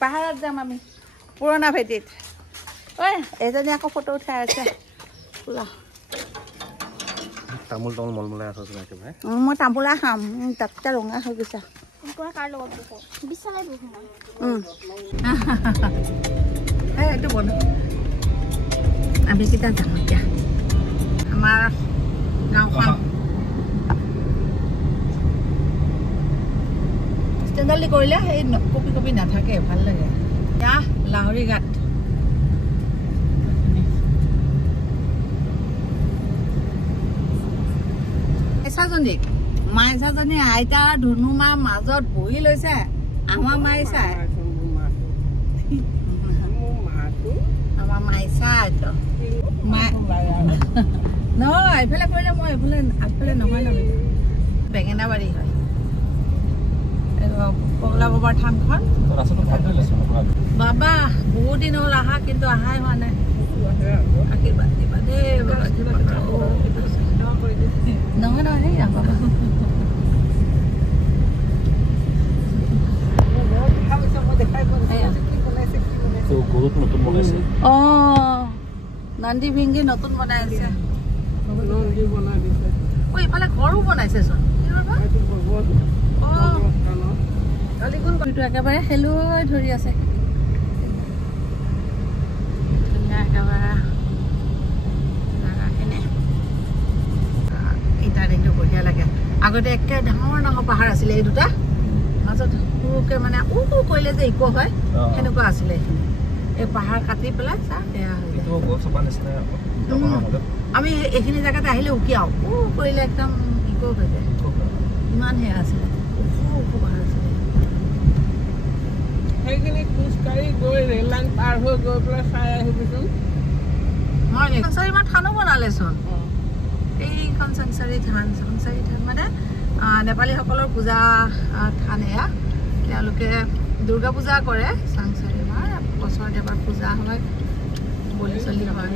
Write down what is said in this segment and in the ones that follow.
পাহাৰত যাম আমি পুৰণা ভেটিত ঐ এজনী আকৌ ফটো উঠাই আছে ওলা তামোল তামোল মলমলাই আছে একেবাৰে মই তামোলা খাম তাতকে ৰঙা হৈ গৈছে এইটো বনো আমি কেইটা যাম এতিয়া আমাৰ গাঁওখন ষ্টেণ্ডালি কৰিলে সেই কপি কপি নাথাকে ভাল লাগে এতিয়া লাহৰী ঘাট এচাজনী মাইচাজনী আইতা ধুনুমা মাজত বহি লৈছে আমাৰ মাই চাই আমাৰ মাই চাই নহয় এইফালে কৰিলে মই এইফালে আগফালে নহয় নহয় বেঙেনাবাৰী হয় পগলা বাবাৰ থানখন বাবা বহুত দিন হ'ল আহা কিন্তু অহাই হোৱা নাই আশীৰ্বাদ দিবা দেই নহয় নহয় সেই বাবা নন্দী ভিংগি নতুন বনাই আছে ইফালে ঘৰো বনাইছে চোন একেবাৰে খেলুৱৈ ধৰি আছে একেবাৰে জেগাখিনি ইটা দেখিলে বঢ়িয়া লাগে আগতে একে ডাঙৰ ডাঙৰ পাহাৰ আছিলে এই দুটা মাজত সৰুকে মানে কৰিলে যে ইক হয় সেনেকুৱা আছিলে এইখিনি এই পাহাৰ কাটি পেলাই চা বেয়া আমি এইখিনি জেগাতে আহিলে উকিয়াও কৰিলে একদম ইক হৈ যায় ইমান সেয়া আছিলে ওখ পাহাৰ আছিলে সেইখিনি খোজকাঢ়ি গৈ ৰেল লাইন পাৰ হৈ গৈ পেলাই চাই আহিবিচোন সংসাৰী ইমান থানো বনালেচোন এইখন সংসাৰী থান মানে নেপালীসকলৰ পূজা থান এয়া তেওঁলোকে দুৰ্গা পূজা কৰে সংসাৰী মাৰ বছৰত এবাৰ পূজা হয় বলি চলি হয়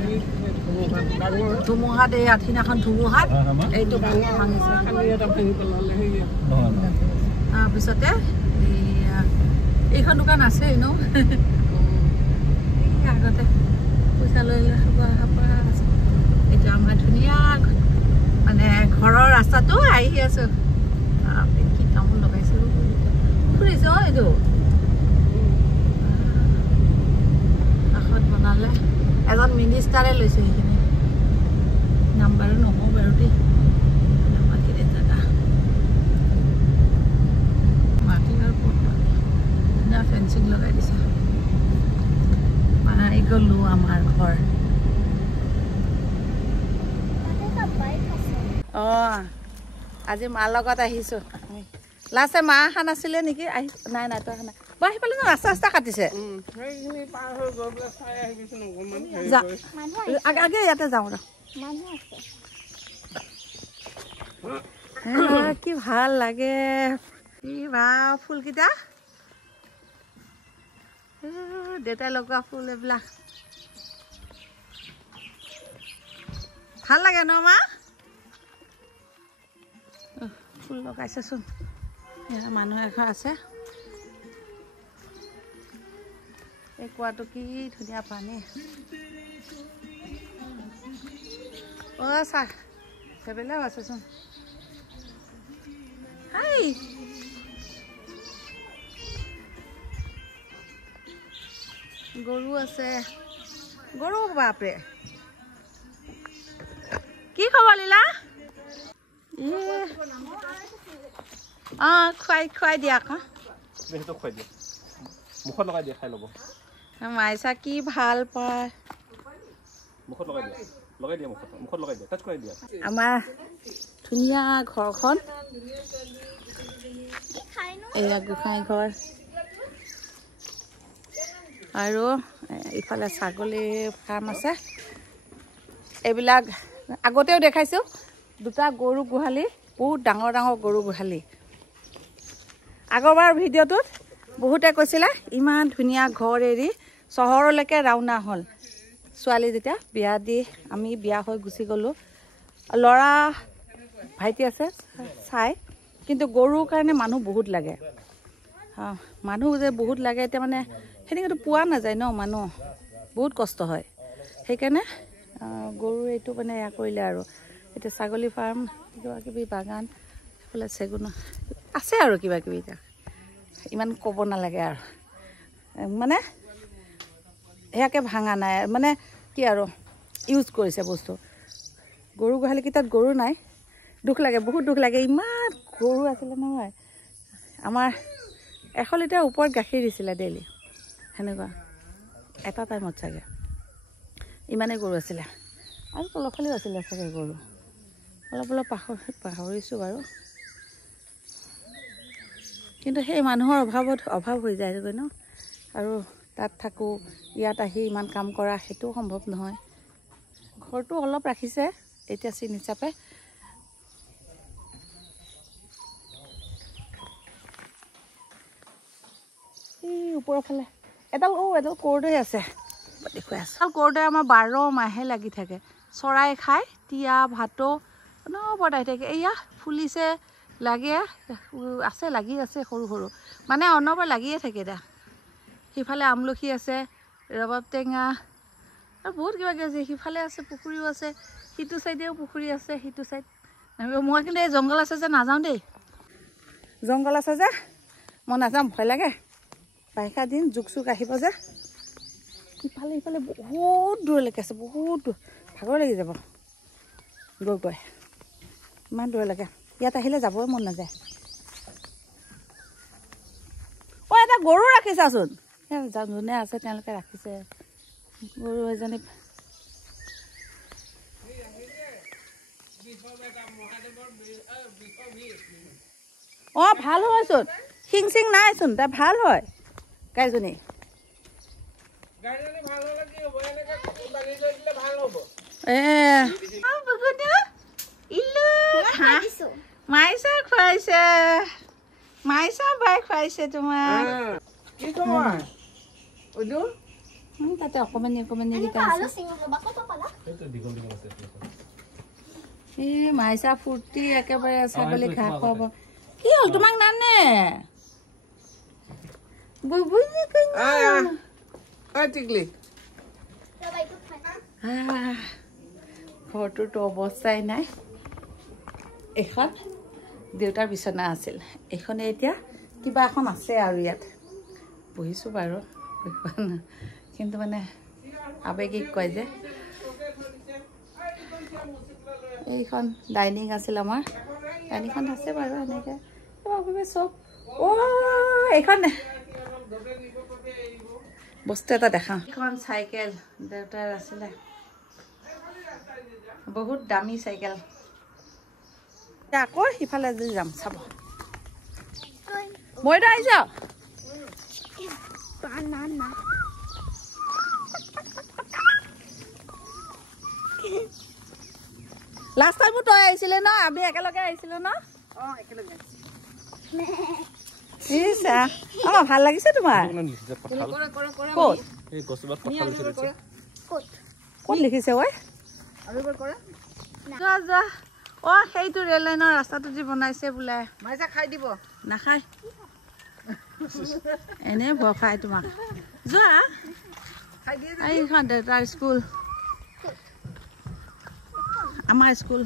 ধুমুহাত এই আঠিনাখন ধুমুহাত এইটো ভাঙিছে তাৰপিছতে এইখন দোকান আছে ন আগতে পইচা লৈ আছে এইটো আমাৰ ধুনীয়া মানে ঘৰৰ ৰাস্তাটো আহি আছো কি তামোল লগাইছো ফুৰিছে এইটো কাষত বনালে এজন মিনিষ্টাৰে লৈছে সেইখিনি নাম্বাৰো নহ'ব বাৰু দেই মাটিৰে জেগা মাটি আৰু ধুনীয়া ফেঞ্চিং লগাই দিছে পাই গ'লো আমাৰ ঘৰ আজি মাৰ লগত আহিছো লাষ্টে মা অহা নাছিলে নেকি আহি নাই নাই তই অহা নাই মই আহি পালে ৰাস্তা ৰাস্তা কাটিছে আগে ইয়াতে যাওঁ ৰ কি ভাল লাগে কি ভাল ফুলকেইটা দেউতাই লগোৱা ফুল এইবিলাক ভাল লাগে ন মা ফুল লগাইছেচোন মানুহ এখন আছে এই কুৱাটো কি ধুনীয়া পানী চাহ সেইবিলাকো আছেচোন হাই গৰু আছে গৰু বাপৰে কি খবৰ লীলা খুৱাই দিয়া আকৌ মুখত লগাই দিয়া খাই ল'ব মাইচা কি ভাল পায় মুখত লগাই দিয়া মুখত লগাই দিয়া টাচ কৰাই দিয়া আমাৰ ধুনীয়া ঘৰখন এয়া গোসাঁই ঘৰ আৰু ইফালে ছাগলী ফাৰ্ম আছে এইবিলাক আগতেও দেখাইছোঁ দুটা গৰু গোহালি বহুত ডাঙৰ ডাঙৰ গৰু গোহালি আগৰবাৰ ভিডিঅ'টোত বহুতে কৈছিলে ইমান ধুনীয়া ঘৰ এৰি চহৰলৈকে ৰাওনা হ'ল ছোৱালী যেতিয়া বিয়া দি আমি বিয়া হৈ গুচি গ'লোঁ ল'ৰা ভাইটি আছে চাই কিন্তু গৰুৰ কাৰণে মানুহ বহুত লাগে মানুহ যে বহুত লাগে এতিয়া মানে সেনেকৈতো পোৱা নাযায় ন মানুহ বহুত কষ্ট হয় সেইকাৰণে গৰু এইটো মানে এয়া কৰিলে আৰু এতিয়া ছাগলী ফাৰ্ম কিবা কিবি বাগান সেইফালে চেগুন আছে আৰু কিবা কিবি এতিয়া ইমান ক'ব নালাগে আৰু মানে সেয়াকে ভাঙা নাই মানে কি আৰু ইউজ কৰিছে বস্তু গৰু গোহালিকেইটাত গৰু নাই দুখ লাগে বহুত দুখ লাগে ইমান গৰু আছিলে নহয় আমাৰ 100 লিটাৰ ওপৰত গাখীৰ দিছিলে ডেইলি সেনেকুৱা এটা টাইমত চাগে ইমানেই গৰু আছিলে আৰু তলফালেও আছিলে চাগে গৰু অলপ অলপ পাহৰিছোঁ বাৰু কিন্তু সেই মানুহৰ অভাৱ হৈ যায়গৈ ন আৰু তাত থাকোঁ ইয়াত আহি ইমান কাম কৰা সেইটোও সম্ভৱ নহয় ঘৰটো অলপ ৰাখিছে এতিয়া চিন হিচাপে এই ওপৰৰ ফালে এডাল কৰ্দৈ আছে দেখুৱাই আছে কৰ্দৈ আমাৰ 12 মাহে লাগি থাকে চৰাই খাই তিয়া ভাতো অনবৰত আহি থাকে এয়া ফুলিছে লাগে আছে লাগি আছে সৰু সৰু মানে অনবৰত লাগিয়ে থাকে এতিয়া সিফালে আমলখি আছে ৰবাব টেঙা আৰু বহুত কিবা কিবি আছে সিফালে আছে পুখুৰীও আছে সিটো চাইডেও পুখুৰী আছে সিটো চাইড মই কিন্তু এই জংঘল আছে যে নাযাওঁ দেই জংঘল আছে যে মই নাযাম ভয় লাগে বাৰিষা দিন জোক চোক আহিব যে ইফালে বহুত দূৰলৈকে আছে বহুত দূৰ ভাগৰ লাগি যাব গৈ ইমান দূৰলৈকে ইয়াত আহিলে যাবই মন নাযায় এটা গৰু ৰাখিছাচোন যোনে আছে তেওঁলোকে ৰাখিছে গৰু এজনী ভাল হয়চোন শিং চিং নাইচোন তাই ভাল হয় গাইজনী মাইচা খুৱাইছে মাইচা বাই খুৱাইছে তোমাক তাতে অকমানি কেইটা এই মাইচা ফূৰ্তি একেবাৰে ছাগলী ঘাঁহ খুৱাব কি হ'ল তোমাক নানে ঘৰটোতো অৱস্থাই নাই এখন দেউতাৰ বিচনা আছিল এইখনে এতিয়া কিবা এখন আছে আৰু ইয়াত বহিছোঁ বাৰু কিন্তু মানে আবেগিক কয় যে এইখন ডাইনিং আছিল আমাৰ ডাইনিংখন আছে বাৰু এনেকৈ চব এইখন বস্তু এটা দেখাওঁ এইখন চাইকেল দেউতাৰ আছিলে বহুত দামী চাইকেল আকৌ সিফালে যদি যাম চাব মইতো আহিছ লাষ্ট টাইমো তই আহিছিলে ন আমি একেলগে আহিছিলো ন আমাৰ ভাল লাগিছে তোমাৰ ক'ত লিখিছে ঐ সেইটো ৰেল লাইনৰ ৰাস্তাটো যি বনাইছে বোলে মাইচা খাই দিব নাখায় এনে ভয় খাই তোমাক যোৱা এইখন দেউতাৰ স্কুল আমাৰ স্কুল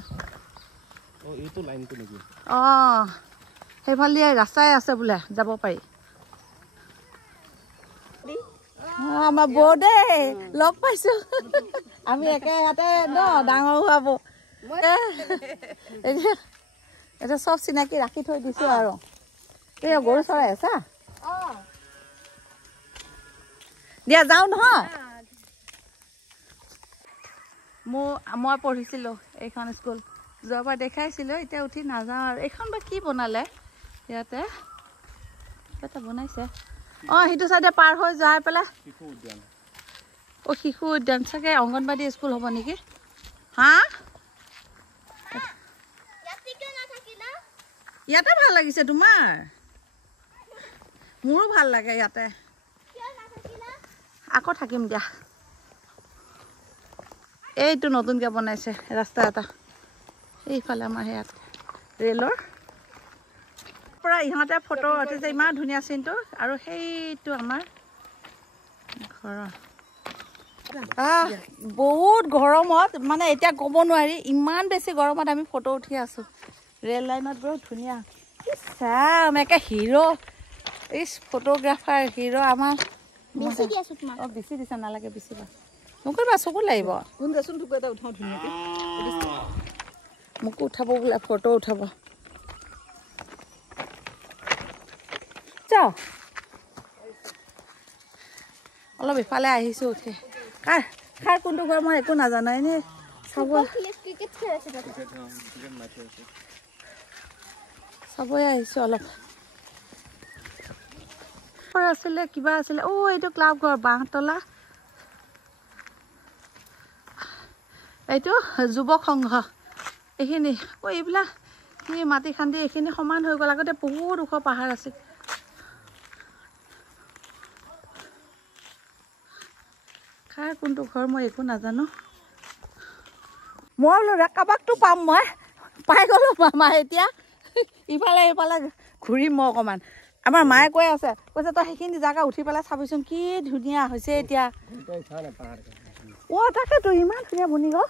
সেইফালে ৰাস্তাই আছে বোলে যাব পাৰি আমাৰ বৌ দেই লগ পাইছো আমি একে হাতে ন ডাঙৰ হোৱাব এতিয়া চব চিনাকি ৰাখি থৈ দিছো আৰু এই গৰু চৰাই আছা দিয়া যাওঁ নহয় মই পঢ়িছিলোঁ এইখন স্কুল যোৱাবাৰ দেখাইছিলোঁ এতিয়া উঠি নাযাওঁ আৰু এইখন বা কি বনালে ইয়াতে এটা বনাইছে সেইটো চাইডে পাৰ হৈ যাই পেলাই শিশু উদ্যান চাগে অংগনবাদী স্কুল হ'ব নেকি হা ইয়াতে ভাল লাগিছে তোমাৰ মোৰো ভাল লাগে ইয়াতে আকৌ থাকিম দিয়া এইটো নতুনকৈ বনাইছে ৰাস্তা এটা এইফালে আমাৰ ইয়াত ৰেলৰ পৰা ইহঁতে ফটো উঠিছে ইমান ধুনীয়া চিনটো আৰু সেইটো আমাৰ ঘৰ বহুত গৰমত মানে এতিয়া ক'ব নোৱাৰি ইমান বেছি গৰমত আমি ফটো উঠি আছোঁ ৰেল লাইনত বহুত ধুনীয়া চাম একে হিৰো ইছ ফটোগ্ৰাফাৰ হিৰো আমাৰ বেছি দিছা নালাগে বেছিবা নকৰিবা চকুত লাগিব কোন দেচোন তোক এটা উঠাওঁ ধুনীয়াকৈ মোকো উঠাব বোলে ফটো উঠাব যাওঁ অলপ ইফালে আহিছোঁ উঠি কাৰ কোনটো ঘৰ মই একো নাজানো এনেই চাবই আহিছোঁ অলপ আছিলে কিবা আছিলে এইটো ক্লাব ঘৰ বাঁহতলা এইটো যুৱক সংঘ এইখিনি এইবিলাক কি মাটি খান্দি এইখিনি সমান হৈ গ'ল আগতে বহুত ওখ পাহাৰ আছিল কাৰ কোনটো ঘৰ মই একো নাজানো মই বোলো কাবাকটো পাম মই পাই গ'লো মামা এতিয়া ইফালে ইফালে ঘূৰিম মই অকণমান আমাৰ মায়ে কৈ আছে কৈছে তই সেইখিনি জেগা উঠি পেলাই চাবিচোন কি ধুনীয়া হৈছে এতিয়া তাকেতো ইমান ধুনীয়া বনি গ'ল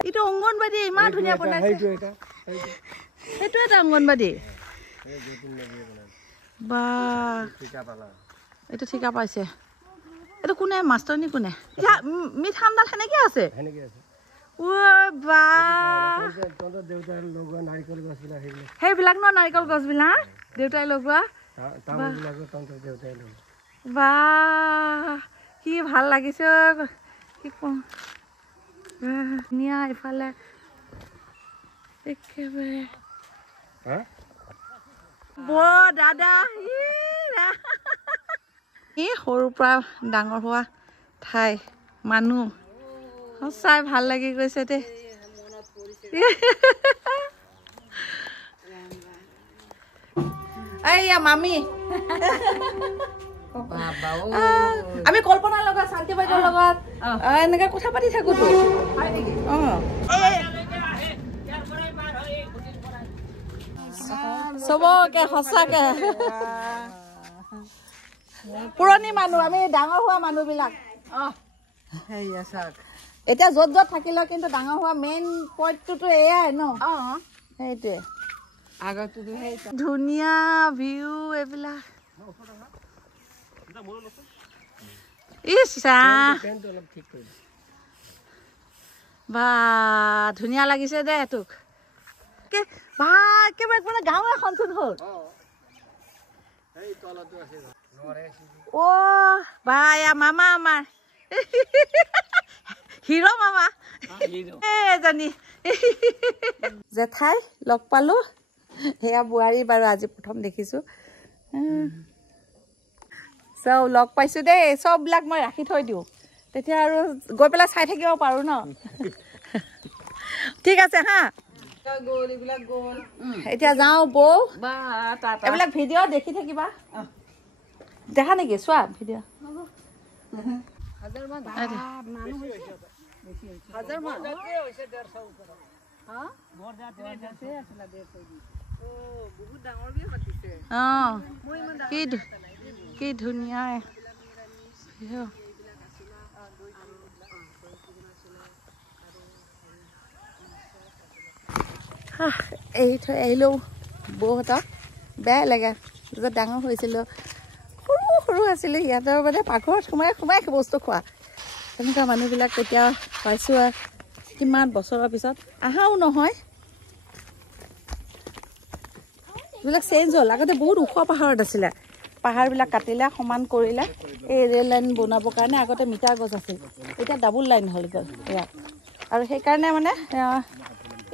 এইটো অংগনবাদী ইমান ধুনীয়া বনাইছে সেইটো এটা অংগনবাদী বা এইটো ঠিকা পাইছে এইটো কোনে মাষ্টৰনী কোনে মিঠা আমদাল সেনেকে আছে সেইবিলাক ন নাৰিকল গছবিলাক দেউতাই লগোৱা বা কি ভাল লাগিছে কি কম ধুনীয়া ইফালে একেবাৰে দাদা সৰুৰ পৰা ডাঙৰ হোৱা ঠাই মানুহ সঁচাই ভাল লাগি গৈছে দেই এইয়া মামী আমি কল্পনাৰ লগত শান্তি বাইদেউৰ লগত এনেকে কথা পাতি থাকোতো চবকে সঁচাকে পুৰণি মানুহ আমি ডাঙৰ হোৱা মানুহবিলাক এতিয়া য'ত য'ত থাকিলেও কিন্তু ডাঙৰ হোৱা মেইন পইণ্টটোতো এয়াই ন সেইটোৱে ধুনীয়া ভিউ এইবিলাক বা ধুনীয়া লাগিছে দে তোক বা একেবাৰে গাঁও এখনচোন হ'ল বা এয়া মামা আমাৰ হিৰো মামা এজনী জেঠাই লগ পালো সেয়া বোৱাৰী বাৰু আজি প্ৰথম দেখিছো চব লগ পাইছো দেই চববিলাক মই ৰাখি থৈ দিওঁ তেতিয়া আৰু গৈ পেলাই চাই থাকিব পাৰো ন ঠিক আছে হা এতিয়া যাওঁ বৌ এইবিলাক ভিডিঅ' দেখি থাকিবা দেখা নেকি চোৱা ভিডিঅ' কি ধুনীয়া এৰি থৈ আহিলেও বৌহঁতক বেয়া লাগে য'ত ডাঙৰ হৈছিলোঁ সৰু সৰু আছিলোঁ সিহঁতৰ মানে পাকঘৰত সোমাই বস্তু খোৱা তেনেকুৱা মানুহবিলাক তেতিয়া পাইছোঁ আৰু কিমান বছৰৰ পিছত আহাও নহয় এইবিলাক চেঞ্জ হ'ল আগতে বহুত ওখ পাহাৰত আছিলে পাহাৰবিলাক কাটিলে সমান কৰিলে এই ৰেল লাইন বনাবৰ কাৰণে আগতে মিটাৰ গছ আছিল এতিয়া ডাবুল লাইন হ'ল গ'ল ইয়াত আৰু সেইকাৰণে মানে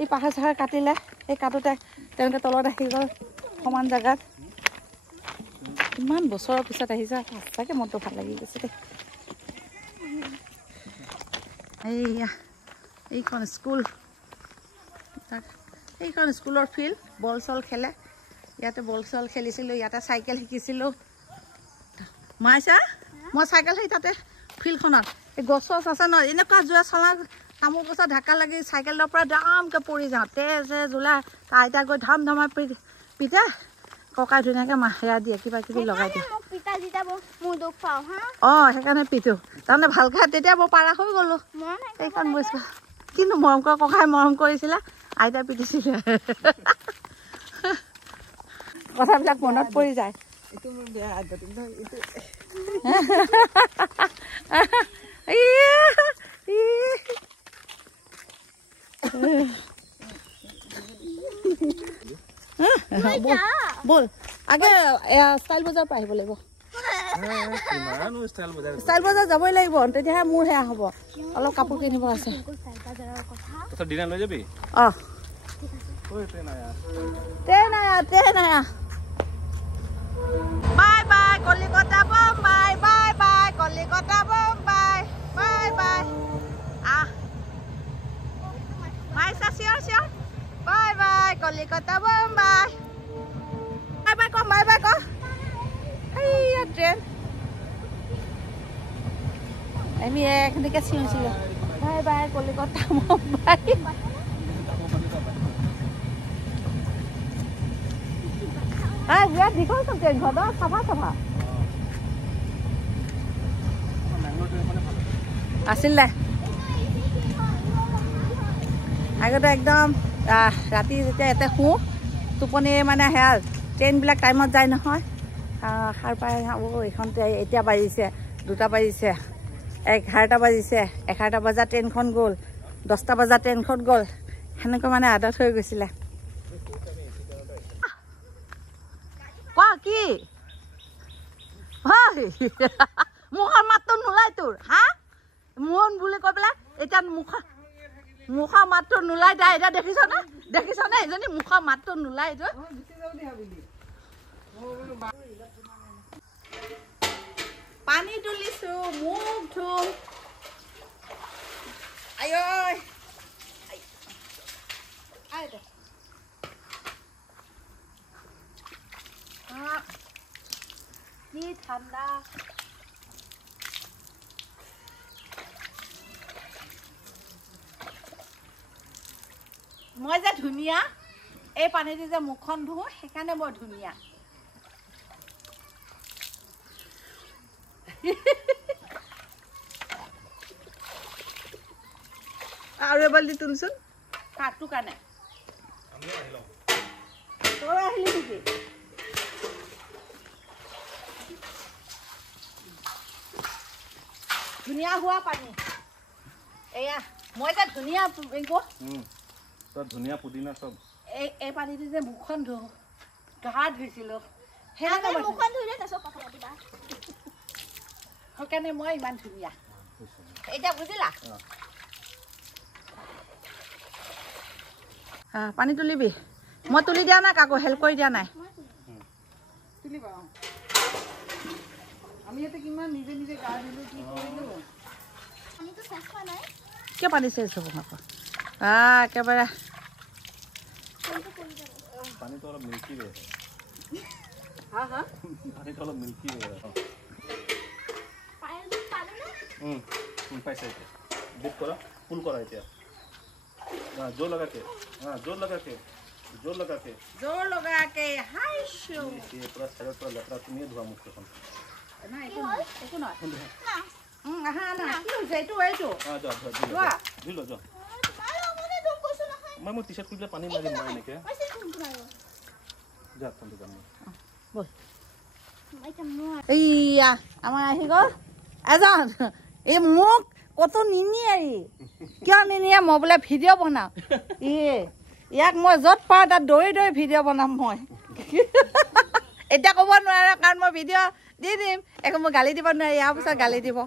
এই পাহাৰ চাহাৰ কাটিলে এই কাটোতে তেওঁলোকে তলত আহি গ'ল সমান জেগাত ইমান বছৰৰ পিছত আহিছে সঁচাকৈ মনটো ভাল লাগি গৈছে দেই এইয়া এইখন স্কুল এইখন স্কুলৰ ফিল্ড বল চল খেলে ইয়াতে বল চল খেলিছিলোঁ ইয়াতে চাইকেল শিকিছিলোঁ মাইছা মই চাইকেল সেই তাতে ফিল্ডখনত এই গছ চছ আছে ন এনেকুৱা যোৱা চলা তামোল গছত ঢাকা লাগি চাইকেলৰ পৰা দামকৈ পৰি যাওঁ তেজ ওলাই আইতা গৈ ধাম ধামাই পিঠা ককাই ধুনীয়াকৈ সেয়া দিয়ে কিবা কিবি লগাই দিয়ে অঁ সেইকাৰণে পিঠো তাৰমানে ভালকৈ তেতিয়া মই পাৰা হৈ গ'লো সেইখন বস্তু কিন্তু মৰম কৰা ককাই মৰম কৰিছিলে আইতা পিটিছিলে কথাবিলাক মনত পৰি যায় বল আগে ষ্টাইল বজাৰ পৰা আহিব লাগিব ষ্টাইল বজাৰ যাবই লাগিব তেতিয়াহে মোৰ সেয়া হ'ব অলপ কাপোৰ কিনিব আছে অঁ bye bye Kolkata Bombay bye bye Kolkata Bombay bye bye মাইছা চিঞৰ চিঞৰ bye bye Kolkata Bombay bye bye কম বাই বাই ক এইয়া ট্ৰেইন আমি এখনকে চিঞৰিছিলোঁ বাই বাই কলিকতা বোম্বাই বিৰাট দীঘল চোন ট্ৰেইনখন চাফা চাফা আছিলে আগতে একদম ৰাতি যেতিয়া ইয়াতে শুওঁ টোপনি মানে সেয়া ট্ৰেইনবিলাক টাইমত যায় নহয় সাৰ পাই এইখন এতিয়া বাজিছে 2টা বাজিছে 11টা বাজিছে 11টা বজাত ট্ৰেইনখন গ'ল 10টা বজাত ট্ৰেইনখন গ'ল সেনেকৈ মানে আদত হৈ গৈছিলে কোৱা কি মুখৰ মাতটো নোলাই তোৰ হা মোহন বুলি কৈ পেলাই এতিয়া মুখৰ মাতটো নোলাই তাই এতিয়া দেখিছনে এজনী মুখৰ মাতটো নোলাই এইটো পানী তুলিছো মুখ ধুম কি ঠাণ্ডা মই যে ধুনীয়া এই পানীটো যে মুখখন ধুওঁ সেইকাৰণে বৰ ধুনীয়া আৰু এবাৰ দি তুলচোন কাকটো কাৰণে তই আহিলি নেকি ধুনীয়া হোৱা পানী এয়া মই যে ধুনীয়া ধুনীয়া পুদিনা চব এই পানীটো যে মুখখন ধুওঁ গা ধুইছিলোঁ সেইকাৰণে মই ইমান ধুনীয়া এতিয়া বুজিলা পানী তুলিবি মই তুলি দিয়া নাই কাকো হেল্প কৰি দিয়া নাই কিয় পানী চেঞ্জ হ'ব আকৌ একেবাৰে পানীটো অলপ মিল্কি হৈ পানীটো অলপ মিল্কি হৈ পাইছে এতিয়া ডিপ কৰা ফুল কৰা এতিয়া जोर लगा के जोर लगा के जोर लगा के हाय शो ये पूरा सारा पूरा लकड़ा तुम ये धुआ मुझको कौन ना एको ना हां ना की हो जाए तो जा ढिलो जा मैं टी-शर्ट खुले पानी मारे मारने के जा तुम तो बोल এইয়া আমাৰ আহি গ'ল এজন এই মোক কত নিনিয়ে কিয় নিনিয়ে মই বোলে ভিডিঅ' বনাওঁ ইয়াক মই য'ত পাওঁ তাত দৌৰি দৌৰি ভিডিঅ' বনাম মই এতিয়া ক'ব নোৱাৰে কাৰণ মই ভিডিঅ' দি দিম একো মই গালি দিব নোৱাৰি ইয়াৰ পিছত গালি দিব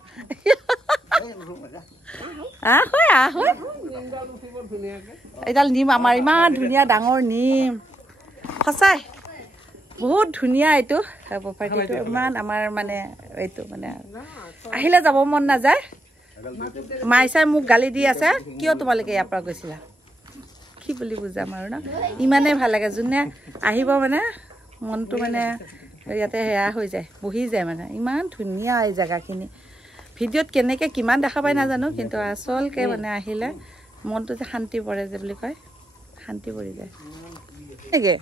এইডাল নিম আমাৰ ইমান ধুনীয়া ডাঙৰ নিম সঁচাই বহুত ধুনীয়া এইটো প্ৰপাৰ্টিটো ইমান আমাৰ মানে এইটো মানে আহিলে যাব মন নাযায় মাইচাই মোক গালি দি আছে কিয় তোমালোকে ইয়াৰ পৰা গৈছিলা কি বুলি বুজাম আৰু ন ইমানেই ভাল লাগে যোনে আহিব মানে মনটো মানে ইয়াতে সেয়া হৈ যায় বহি যায় মানে ইমান ধুনীয়া এই জেগাখিনি ভিডিঅ'ত কেনেকৈ কিমান দেখা পাই নাজানো কিন্তু আচলকৈ মানে আহিলে মনটো যে শান্তি পৰে যে বুলি কয় শান্তি পৰি যায় নেকি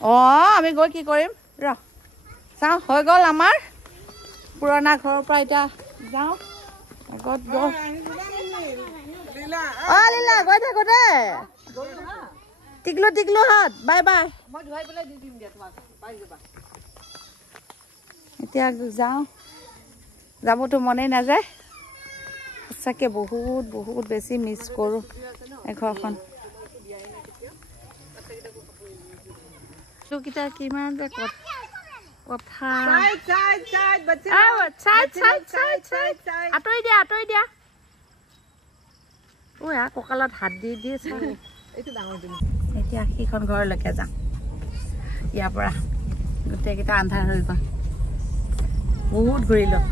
অঁ আমি গৈ কি কৰিম ৰ চাওঁ হৈ গ'ল আমাৰ পুৰণা ঘৰৰ পৰা এতিয়া যাওঁ আগত গৈ অঁ লীলা গৈ থাকো দে টিকলু টিকলু হাত বাই বাই মই ধুৱাই পেলাই দি দিম দিয়া তোমাক পাই যাবা এতিয়া যাওঁ যাবতো মনেই নাযায় সঁচাকৈ বহুত বহুত বেছি মিছ কৰোঁ এই ঘৰখন কেইটা কিমান যে কথা আঁতৰি দিয়া আঁতৰি দিয়া ঐ কঁকালত হাত দি দি এইটো ডাঙৰ এতিয়া সেইখন ঘৰলৈকে যাওঁ ইয়াৰ পৰা গোটেইকেইটা আন্ধাৰ হৈ গ'ল বহুত ঘূৰিলোঁ